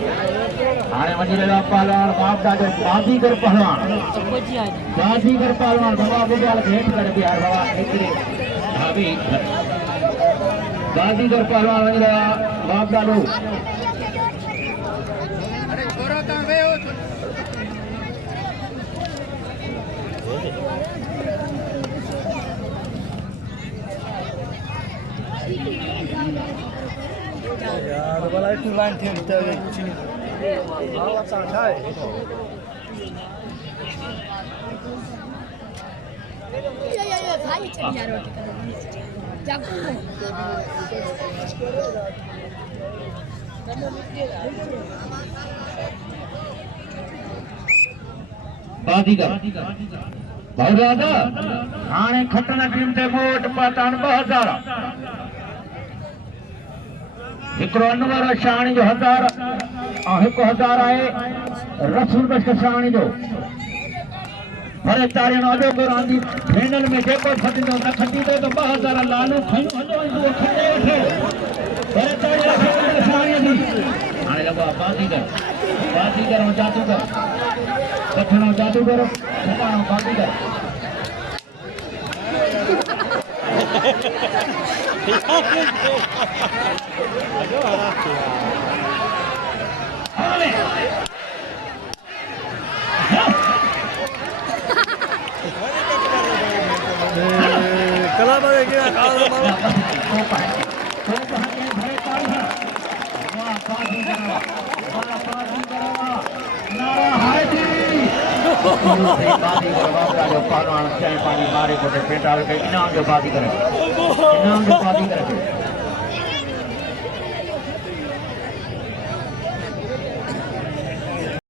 हाणे वञी रहियो आहे पहलवान बाबा जो बाजीगर पहलवान बाबा बुढ़ियाल खे हेठि करे बिहार बाबा हिकिड़े भाभी बाजीगर पहलवान वञी रहियो आहे बाबा जो यार वाला इतनी लाइन थे तो हां अच्छा है ये भाई चल यार रोटी कर जागो बाजीगर भाई दादा हाणे खटण टीम ते मोट पातान 2000 हिकिड़ो अनवर शाणी जो 1000 ऐं 1000 आहे रसूल बख्श शाणी जो भरे तारियुनि अॼो को रांदी फाइनल में जेको खटींदो न खटींदो त 2000 लालू खयूं हलो ईंदो खटे वठे भरे तारियुनि शाणीअ जी हाणे लॻो आहे बाजीगर ऐं जादूगर कठण जादूगर खटाणो बाजीगर कला बारे क्या काला बाबा मारे को पेटाल के इनाम जो बाजी करे